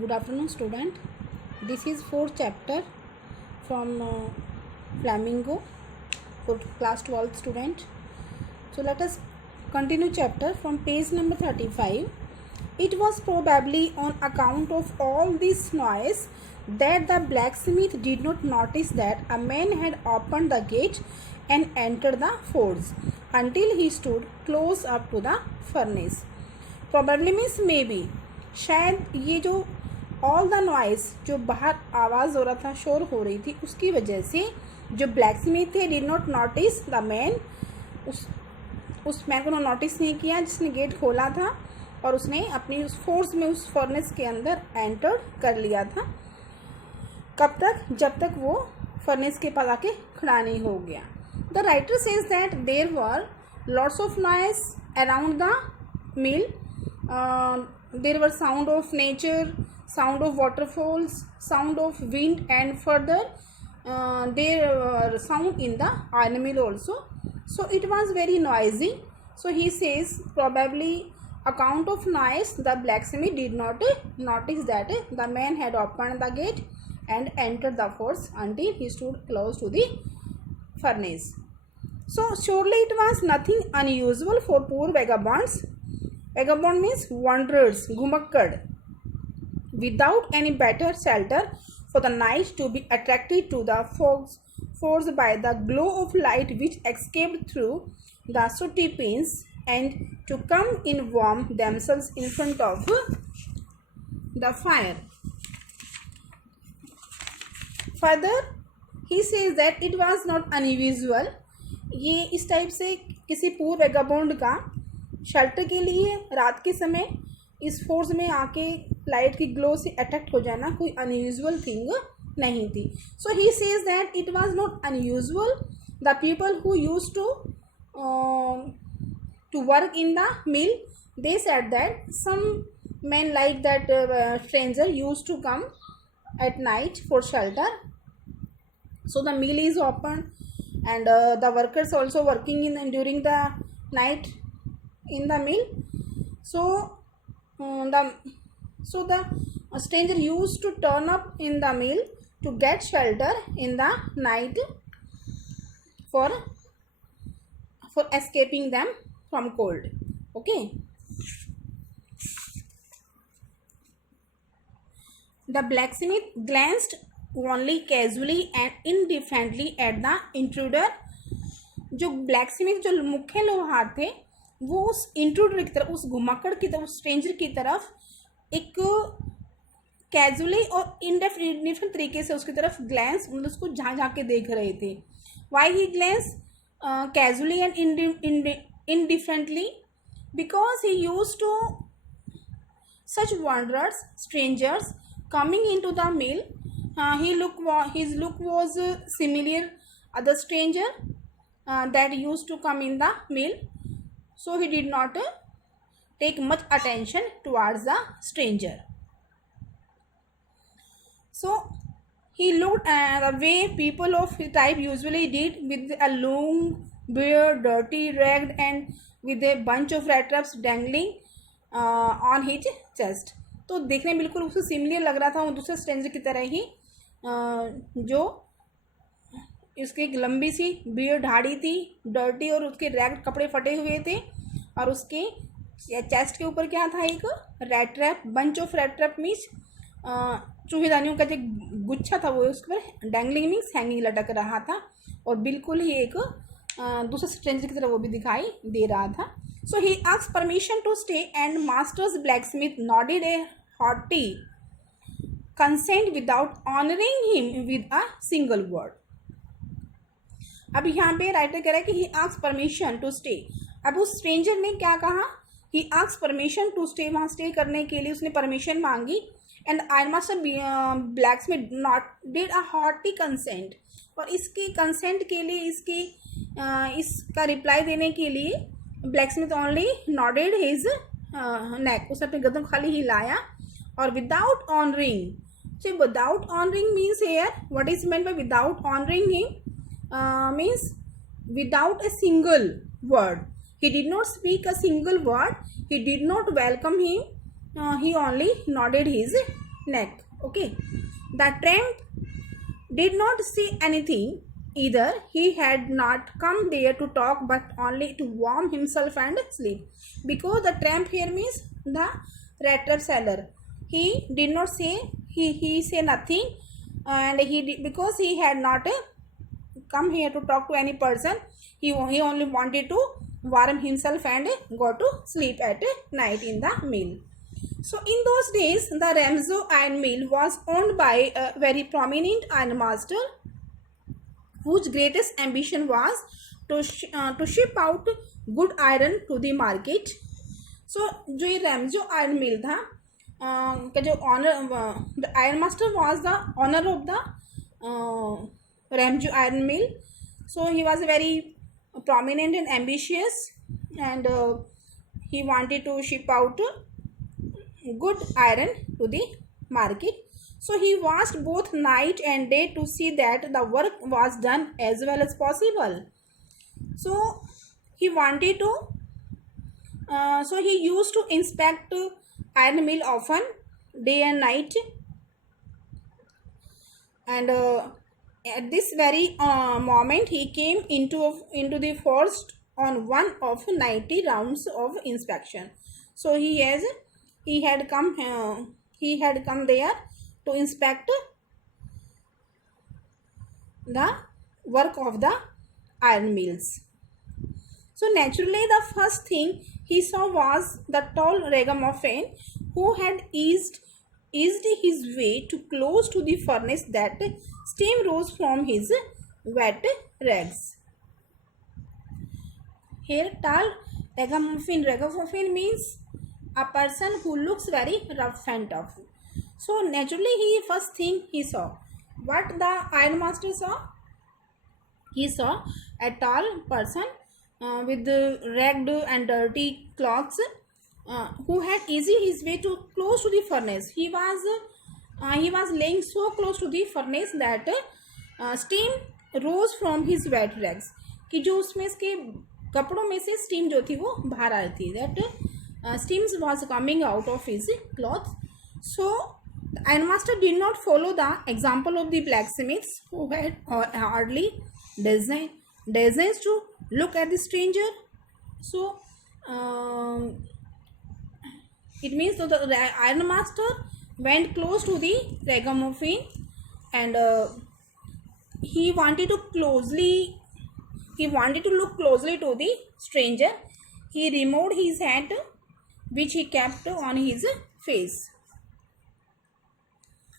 Good afternoon, student. This is fourth chapter from Flamingo for class 12 student. So let us continue chapter from page number 35. It was probably on account of all this noise that the blacksmith did not notice that a man had opened the gate and entered the forge until he stood close up to the furnace. Probably means maybe. शायद ये जो all the noise जो बाहर आवाज़ हो रहा था, शोर हो रही थी, उसकी वजह से जो ब्लैक स्मिथ थे did not notice the man, उस मैन को नोटिस नहीं किया जिसने गेट खोला था और उसने अपनी उस फोर्स में उस फर्नेस के अंदर एंटर कर लिया था. कब तक? जब तक वो फर्नेस के पास आके खड़ा नहीं हो गया. The writer says that there were lots of noise around the mill. There were sound of nature, sound of waterfalls, sound of wind, and further there were sound in the iron mill also. So it was very noisy. So he says probably account of noise the blacksmith did not notice that the man had opened the gate and entered the forge until he stood close to the furnace. So surely it was nothing unusual for poor vagabonds. Vagabond means wanderers, घुमक्कड़, without any better shelter for the night, to be attracted to the forge by the glow of light which escaped through the sooty pins, and to come in warm themselves in front of the fire. Further, he says that it was not unusual. ये इस type से किसी पूर vagabond का shelter के लिए रात के समय इस फोर्स में आके लाइट की ग्लो से अट्रैक्ट हो जाना कोई अनयूजुअल थिंग नहीं थी. So he says that it was not unusual. The people who use to work in the mill, they said that some men like that stranger used to come at night for shelter. So the mill is open and the workers also working in during the night in the mill. So the stranger used to turn up in the mill to get shelter in the night for escaping them from cold. Okay. The blacksmith glanced only casually and indifferently at the intruder. जो blacksmith जो मुख्य लोहार थे वो उस intruder की तरफ, उस घुमक्कड़ की तरफ, उस स्ट्रेंजर की तरफ एक कैजुअली और इंडिफरेंट तरीके से उसकी तरफ ग्लैंस, मतलब उसको झांक के देख रहे थे. Why he glance casually and indifferently? Because he use to such wanderers, strangers coming into the mill. His look was similar other stranger that used to come in the mill. So he did not take much attention towards the stranger. So he looked the way people of his type usually did, with a long beard, dirty, ragged, and with a bunch of rat traps dangling on his chest. तो देखने में बिल्कुल उससे similar लग रहा था वो दूसरे स्ट्रेंजर की तरह ही, जो इसकी एक लंबी सी बियर्ड दाढ़ी थी, डर्टी, और उसके रैग कपड़े फटे हुए थे, और उसके चेस्ट के ऊपर क्या था? एक red trap, bunch of red trap means चूहेदानियों का जो गुच्छा था वो उस पर डैंगलिंग मीन्स हैंगिंग लटक रहा था, और बिल्कुल ही एक दूसरे स्ट्रेंजर की तरह वो भी दिखाई दे रहा था. So he asked permission to stay and masters blacksmith nodded a haughty consent without honouring him with a single word. अब यहाँ पे राइटर कह रहा है कि he asked permission to stay. अब उस स्ट्रेंजर ने क्या कहा? He asked permission to stay, वहाँ स्टे करने के लिए उसने परमिशन मांगी. And iron master blacksmith not did a haughty consent, और इसके कंसेंट के लिए, इसका रिप्लाई देने के लिए blacksmith only nodded his neck, उसने अपने गर्दन खाली हिलाया. और without honouring, so without honouring means here what is meant by without honouring him means without a single word. He did not speak a single word. He did not welcome him. He only nodded his neck. Okay, the tramp did not see anything either. He had not come there to talk but only to warm himself and sleep. Because the tramp here means the rat trap seller. He did not say, he say nothing, and because he had not come here to talk to any person, he only wanted to warm himself and go to sleep at night in the mill. So in those days, the Ramsau iron mill was owned by a very prominent iron master whose greatest ambition was to ship out good iron to the market. So जो ये Ramsau iron mill था, का जो honour, the iron master was the owner of the Ramsau iron mill. So he was very prominent and ambitious, and he wanted to ship out good iron to the market. So he watched both night and day to see that the work was done as well as possible. So he wanted to, so he used to inspect iron mill often, day and night. And at this very moment, he came into the forest on one of 90 rounds of inspection. So he had come there to inspect the work of the iron mills. So naturally, the first thing he saw was the tall ragamuffin who had eased his way too close to the furnace that steam rose from his wet rags. Here, tall ragamuffin means a person who looks very rough and tough. So naturally, first thing he saw, what the iron master saw? He saw a tall person with ragged and dirty clothes who had eased his way too close to the furnace. He was laying so close to the furnace that steam rose from his wet rags. कि जो उसमें इसके कपड़ों में से steam जो थी वो बाहर आ रही थी. That steams was coming out of his clothes. So the ironmaster did not follow the example of the blacksmiths who had hardly designs to look at the stranger. So it means that the ironmaster went close to the ragamuffin, and he wanted to look closely to the stranger. He removed his hat, which he kept on his face.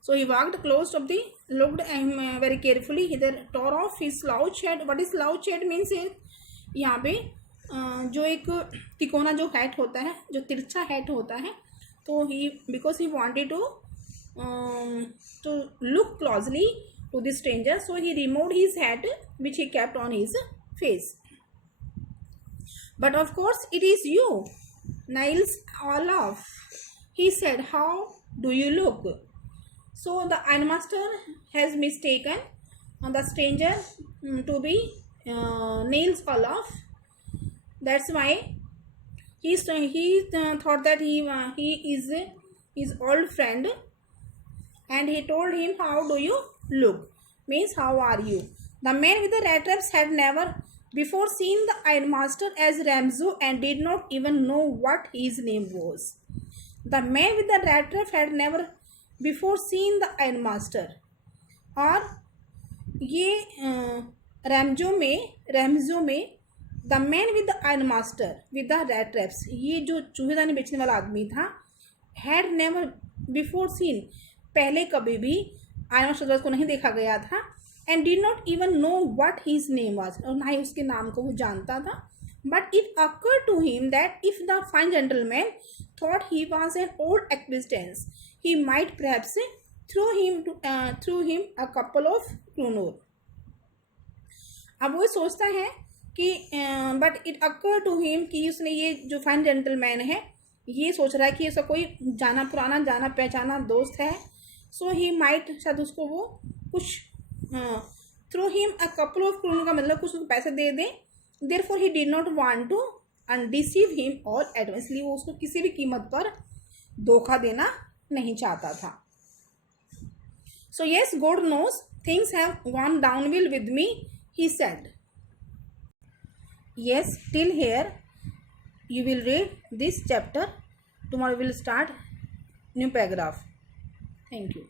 So he walked close to the, looked at him very carefully. He then tore off his slouch hat. What is slouch hat means? यहाँ पे जो एक तिकोना जो hat होता है, जो तिरछा hat होता है, तो because he wanted to look closely to the stranger, so he removed his hat, which he kept on his face. But of course, it is you, Niles Olaf, he said. How do you look? So the ironmaster has mistaken the stranger to be Niles Olaf. That's why he thought that he is his old friend, and he told him, how do you look? Means how are you? The man with the rat traps had never before seen the ironmaster as Ramsau and did not even know what his name was. The man with the rat trap had never before seen the ironmaster. और ये रैमजो में the man with the iron master with the rat traps, ये जो चूहेदानी बेचने वाला आदमी था, had never before scene, पहले कभी भी आयरन मास्टर को नहीं देखा गया था, and did not even know what his name was, और ना ही उसके नाम को वो जानता था. But it occur to him that if the fine gentleman thought he was an old acquaintance, he might perhaps throw him a couple of kroner. अब वो सोचता है कि but it occur to him कि उसने, ये जो फाइन जेंटलमैन है, ये सोच रहा है कि ऐसा कोई पुराना जाना पहचाना दोस्त है. सो ही माइट, शायद उसको वो कुछ throw him a couple of kroner का मतलब कुछ पैसे दे दे. Therefore he did not want to undeceive him all at once, इसलिए वो उसको किसी भी कीमत पर धोखा देना नहीं चाहता था. So yes, God knows things have gone downhill with me, he said. Yes, till here you will read this chapter. Tomorrow we will start new paragraph. Thank you.